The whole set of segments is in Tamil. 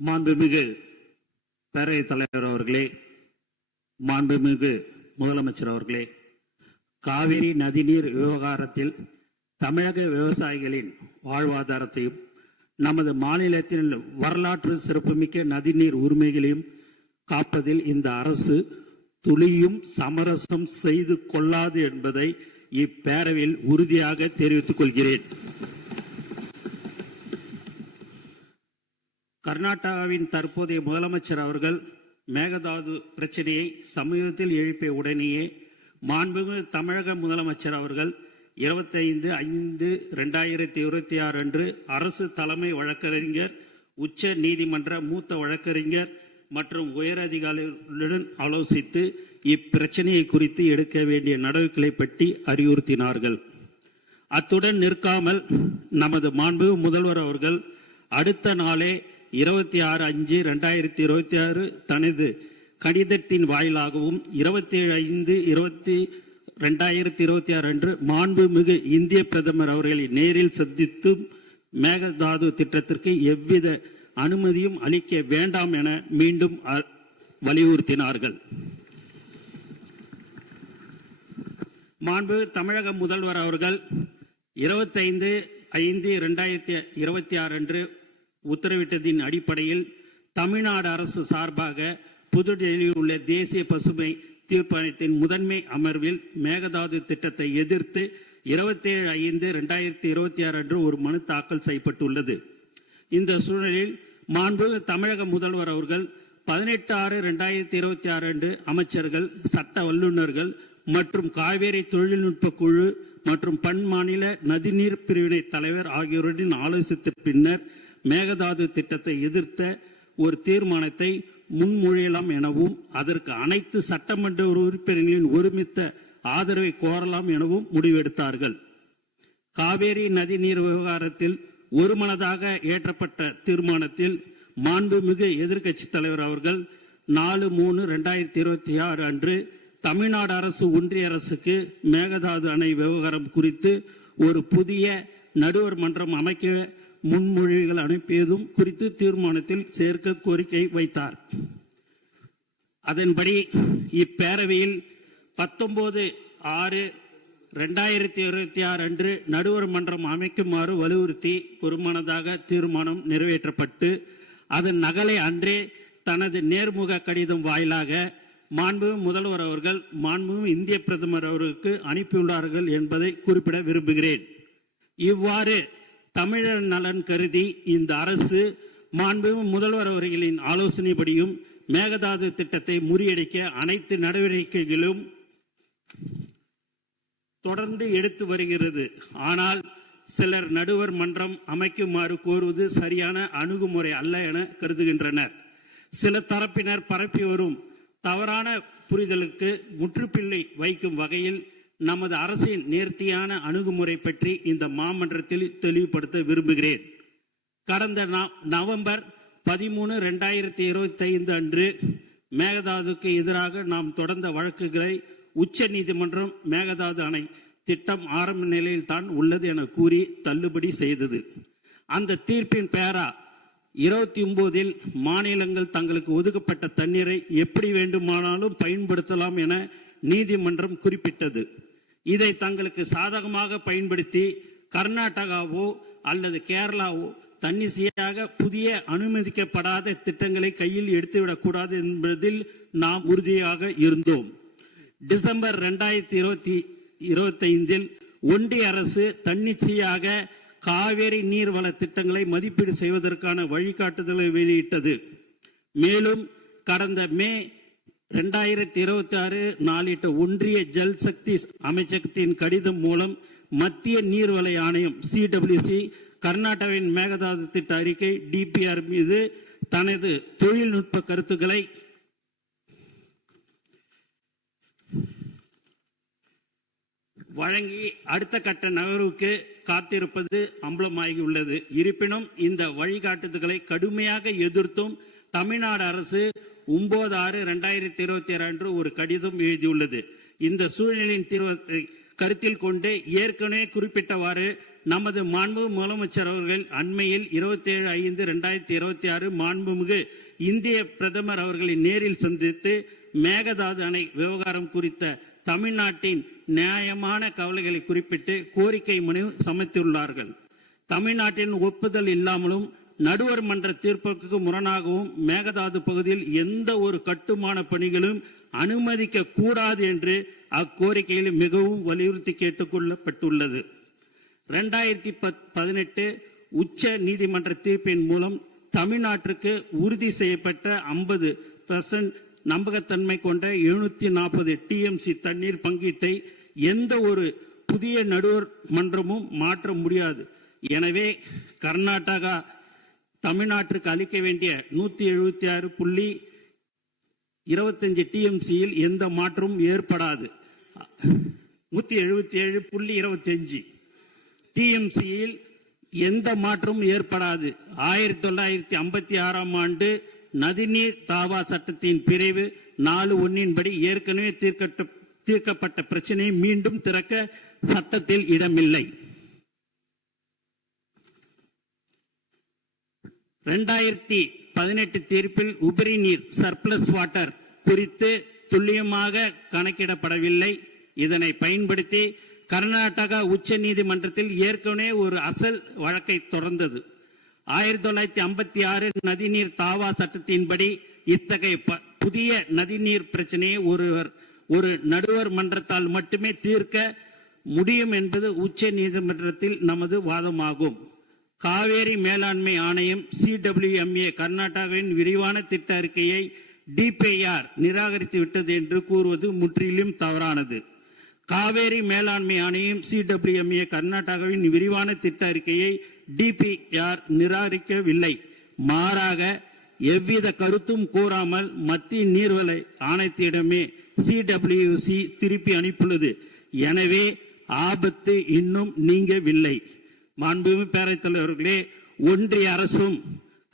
மாண்புமிகு பேரவைத் தலைவர் அவர்களே, மாண்புமிகு முதலமைச்சர் அவர்களே, காவிரி நதிநீர் விவகாரத்தில் தமிழக விவசாயிகளின் வாழ்வாதாரத்தையும் நமது மாநிலத்தின் வரலாற்று சிறப்புமிக்க நதிநீர் உரிமைகளையும் காப்பதில் இந்த அரசு துளியும் சமரசம் செய்து கொள்ளாது என்பதை இப்பேரவையில் உறுதியாக தெரிவித்துக் கொள்கிறேன். கர்நாடகாவின் தற்போதைய முதலமைச்சர் அவர்கள் மேகதாது பிரச்சனையை சமீபத்தில் எழுப்பிய உடனேயே மாண்புமிகு தமிழக முதலமைச்சர் அவர்கள் 25/5/2026 அன்று அரசு தலைமை வழக்கறிஞர், உச்ச நீதிமன்ற மூத்த வழக்கறிஞர் மற்றும் உயர் அதிகாரிகளுடன் ஆலோசித்து இப்பிரச்சனையை குறித்து எடுக்க வேண்டிய நடவடிக்கைகளை பற்றி அறிவுறுத்தினார்கள். அத்துடன் நிற்காமல் நமது மாண்புமிகு முதல்வர் அவர்கள் அடுத்த நாளே 26/5/2026 தனது கடிதத்தின் வாயிலாகவும் 27/5/2026 அன்று மாண்புமிகு இந்திய பிரதமர் அவர்களை நேரில் சந்தித்து மேகதாது திட்டத்திற்கு எவ்வித அனுமதியும் அளிக்க வேண்டாம் என மீண்டும் வலியுறுத்தினார்கள். மாண்புமிகு தமிழக முதல்வர் அவர்கள் 25/5/2026 அன்று உத்தரவிட்டதின் அடிப்படையில் தமிழ்நாடு அரசு சார்பாக புதுடெல்லியில் உள்ள தேசிய பசுமை தீர்ப்பாயத்தின் முதன்மை அமர்வில் மேகதாது திட்டத்தை எதிர்த்து 27/5/2026 அன்று ஒரு மனு தாக்கல் செய்யப்பட்டுள்ளது. இந்த சூழலில் மாண்புமிகு தமிழக முதல்வர் அவர்கள் 18/6/2026 அன்று அமைச்சர்கள், சட்ட வல்லுநர்கள் மற்றும் காவேரி தொழில்நுட்ப குழு மற்றும் பன்மாநில நதிநீர் பிரிவினை தலைவர் ஆகியோருடன் ஆலோசித்த பின்னர் மேகதாது திட்டத்தை எதிர்த்த ஒரு தீர்மானத்தை முன்மொழியலாம் எனவும் அதற்கு அனைத்து சட்டமன்ற உறுப்பினர்களின் ஒருமித்த ஆதரவை கோரலாம் எனவும் முடிவெடுத்தார்கள். காவேரி நதிநீர் விவகாரத்தில் ஒருமனதாக ஏற்றப்பட்ட தீர்மானத்தில் மாண்புமிகு எதிர்க்கட்சி தலைவர் அவர்கள் 4/3/2026 அன்று தமிழ்நாடு அரசு ஒன்றிய அரசுக்கு மேகதாது அணை விவகாரம் குறித்து ஒரு புதிய நடுவர் மன்றம் அமைக்க முன்மொழிகள் அனுப்பியதும் குறித்து தீர்மானத்தில் சேர்க்க கோரிக்கை வைத்தார். அதன்படி இப்பேரவையில் 19/6/2026 அன்று நடுவர் மன்றம் அமைக்குமாறு வலியுறுத்தி ஒருமனதாக தீர்மானம் நிறைவேற்றப்பட்டு அதன் நகலை அன்றே தனது நேர்முக கடிதம் வாயிலாக மாண்புமிகு முதல்வர் அவர்கள் மாண்புமிகு இந்திய பிரதமர் அவர்களுக்கு அனுப்பியுள்ளார்கள் என்பதை குறிப்பிட விரும்புகிறேன். இவ்வாறு தமிழர் நலன் கருதி இந்த அரசு மாண்புமிகு முதல்வர் அவர்களின் ஆலோசனைப்படியும் மேகதாது திட்டத்தை முறியடிக்க அனைத்து நடவடிக்கைகளும் தொடர்ந்து எடுத்து வருகிறது. ஆனால் சிலர் நடுவர் மன்றம் அமைக்குமாறு கோருவது சரியான அணுகுமுறை அல்ல என கருதுகின்றனர். சில தரப்பினர் பரப்பி வரும் தவறான புரிதலுக்கு முற்றுப்புள்ளி வைக்கும் வகையில் நமது அரசின் நேர்த்தியான அணுகுமுறை பற்றி இந்த மாமன்றத்தில் தெளிவுபடுத்த விரும்புகிறேன். கடந்த நவம்பர் 13/2025 அன்று மேகதாதுக்கு எதிராக நாம் தொடர்ந்த வழக்குகளை உச்ச நீதிமன்றம் மேகதாது அணை திட்டம் ஆரம்ப நிலையில் தான் உள்ளது என கூறி தள்ளுபடி செய்தது. அந்த தீர்ப்பின் பேரா 29 மாநிலங்கள் தங்களுக்கு ஒதுக்கப்பட்ட தண்ணீரை எப்படி வேண்டுமானாலும் பயன்படுத்தலாம் என நீதிமன்றம் குறிப்பிட்டது. இதை தங்களுக்கு சாதகமாக பயன்படுத்தி கர்நாடகாவோ அல்லது கேரளாவோ தன்னிச்சையாக புதிய அனுமதிக்கப்படாத திட்டங்களை கையில் எடுத்துவிடக்கூடாது என்பதில் நாம் உறுதியாக இருந்தோம். டிசம்பர் 2025 ஒன்றிய அரசு தன்னிச்சையாக காவேரி நீர்வள திட்டங்களை மதிப்பீடு செய்வதற்கான வழிகாட்டுதலை வெளியிட்டது. மேலும் கடந்த மே 2026 நாளிட்ட ஒன்றிய ஜல் சக்தி அமைச்சகத்தின் கடிதம் மூலம் மத்திய நீர்வள ஆணையம் CWC கர்நாடகாவின் மேகதாது திட்ட அறிக்கை DPR மீது தனது தொழில்நுட்ப கருத்துக்களை வழங்கி அடுத்த கட்ட நகர்வுக்கு காத்திருப்பது அம்பலமாகி உள்ளது. இருப்பினும் இந்த வழிகாட்டுதல்களை கடுமையாக எதிர்த்தும் தமிழ்நாடு அரசு 9/6/2026 அன்று ஒரு கடிதம் எழுதியுள்ளது. இந்த சூழ்நிலையின் தீர்வை கருத்தில் கொண்டு ஏற்கனவே குறிப்பிட்டவாறு நமது மாண்பு முதலமைச்சர் அவர்கள் அண்மையில் 27/5/2026 மாண்புமிகு இந்திய பிரதமர் அவர்களை நேரில் சந்தித்து மேகதாது அணை விவகாரம் குறித்த தமிழ்நாட்டின் நியாயமான கவலைகளை குறிப்பிட்டு கோரிக்கை மனு சமர்ப்பித்துள்ளார்கள். தமிழ்நாட்டின் ஒப்புதல் இல்லாமலும் நடுவர் மன்ற தீர்ப்புக்கு முரணாகவும் மேகதாது பகுதியில் எந்த ஒரு கட்டுமான பணிகளும் அனுமதிக்க கூடாது என்று அக்கோரிக்கையில் மிகவும் வலியுறுத்தி கேட்டுக்கொள்ளப்பட்டுள்ளது. 2018 உச்ச நீதிமன்ற தீர்ப்பின் மூலம் தமிழ்நாட்டிற்கு உறுதி செய்யப்பட்ட 50% நம்பகத்தன்மை கொண்ட 740 TMC தண்ணீர் பங்கீட்டை எந்த ஒரு புதிய நடுவர் மன்றமும் மாற்ற முடியாது. எனவே கர்நாடகா தமிழ்நாட்டிற்கு அளிக்க வேண்டிய 176.25 TMCயில் எந்த மாற்றமும் ஏற்படாது. 177.25 TMCயில் எந்த மாற்றமும் ஏற்படாது. 1956ஆம் ஆண்டு நதிநீர் தாவா சட்டத்தின் பிரிவு 4(1) படி ஏற்கனவே தீர்க்கப்பட்ட பிரச்சனையை மீண்டும் திறக்க சட்டத்தில் இடமில்லை. 2018 தீர்ப்பில் உபரி நீர் சர்ப்ளஸ் வாட்டர் குறித்து துல்லியமாக கணக்கிடப்படவில்லை. இதனை பயன்படுத்தி கர்நாடகா உச்ச நீதிமன்றத்தில் ஏற்கனவே ஒரு அசல் வழக்கை தொடர்ந்தது. 1956 நதிநீர் தாவா சட்டத்தின்படி இத்தகைய புதிய நதிநீர் பிரச்சனையை ஒரு நடுவர் மன்றத்தால் மட்டுமே தீர்க்க முடியும் என்பது உச்ச நீதிமன்றத்தில் நமது வாதமாகும். காவேரி மேலாண்மை ஆணையம் CWMA கர்நாடகாவின் விரிவான திட்ட அறிக்கையை DPR நிராகரித்து விட்டது என்று கூறுவது முற்றிலும் தவறானது. காவேரி மேலாண்மை ஆணையம் CWMA கர்நாடகாவின் விரிவான திட்ட அறிக்கையை DPR நிராகரிக்கவில்லை. மாறாக எவ்வித கருத்தும் கூறாமல் மத்திய நீர்வள ஆணையத்திடமே CWC திருப்பி அனுப்பியுள்ளது. எனவே ஆபத்து இன்னும் நீங்கவில்லை. மாண்புமிகு பேரவைத் தலைவர்களே, ஒன்றிய அரசும்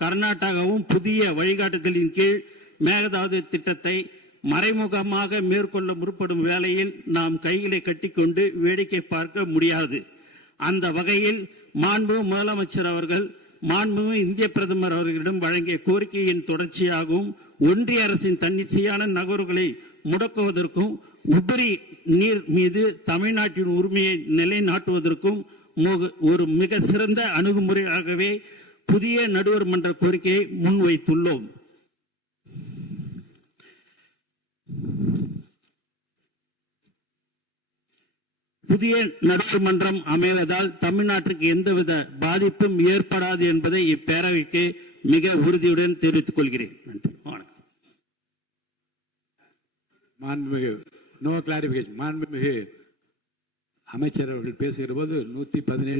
கர்நாடகாவும் புதிய வழிகாட்டுதலின் கீழ் மேகதாது திட்டத்தை மறைமுகமாக மேற்கொள்ள முற்படும் வேளையில் நாம் கைகளை கட்டிக்கொண்டு வேடிக்கை பார்க்க முடியாது. அந்த வகையில் மாண்புமிகு முதலமைச்சர் அவர்கள் மாண்புமிகு இந்திய பிரதமர் அவர்களிடம் வழங்கிய கோரிக்கையின் தொடர்ச்சியாகவும் ஒன்றிய அரசின் தன்னிச்சையான நகர்வுகளை முடக்குவதற்கும் உபரி நீர் மீது தமிழ்நாட்டின் உரிமையை நிலைநாட்டுவதற்கும் ஒரு மிக சிறந்த அணுகுமுறையாகவே புதிய நடுவர் மன்ற கோரிக்கையை முன்வைத்துள்ளோம். புதிய நடுவர் மன்றம் அமைவதால் தமிழ்நாட்டிற்கு எந்தவித பாதிப்பும் ஏற்படாது என்பதை இப்பேரவைக்கு மிக உறுதியுடன் தெரிவித்துக் கொள்கிறேன். நன்றி, வணக்கம். மாண்புமிகு நோ கிளாரிபிகேஷன். மாண்புமிகு அமைச்சர் அவர்கள் பேசுகிற போது 117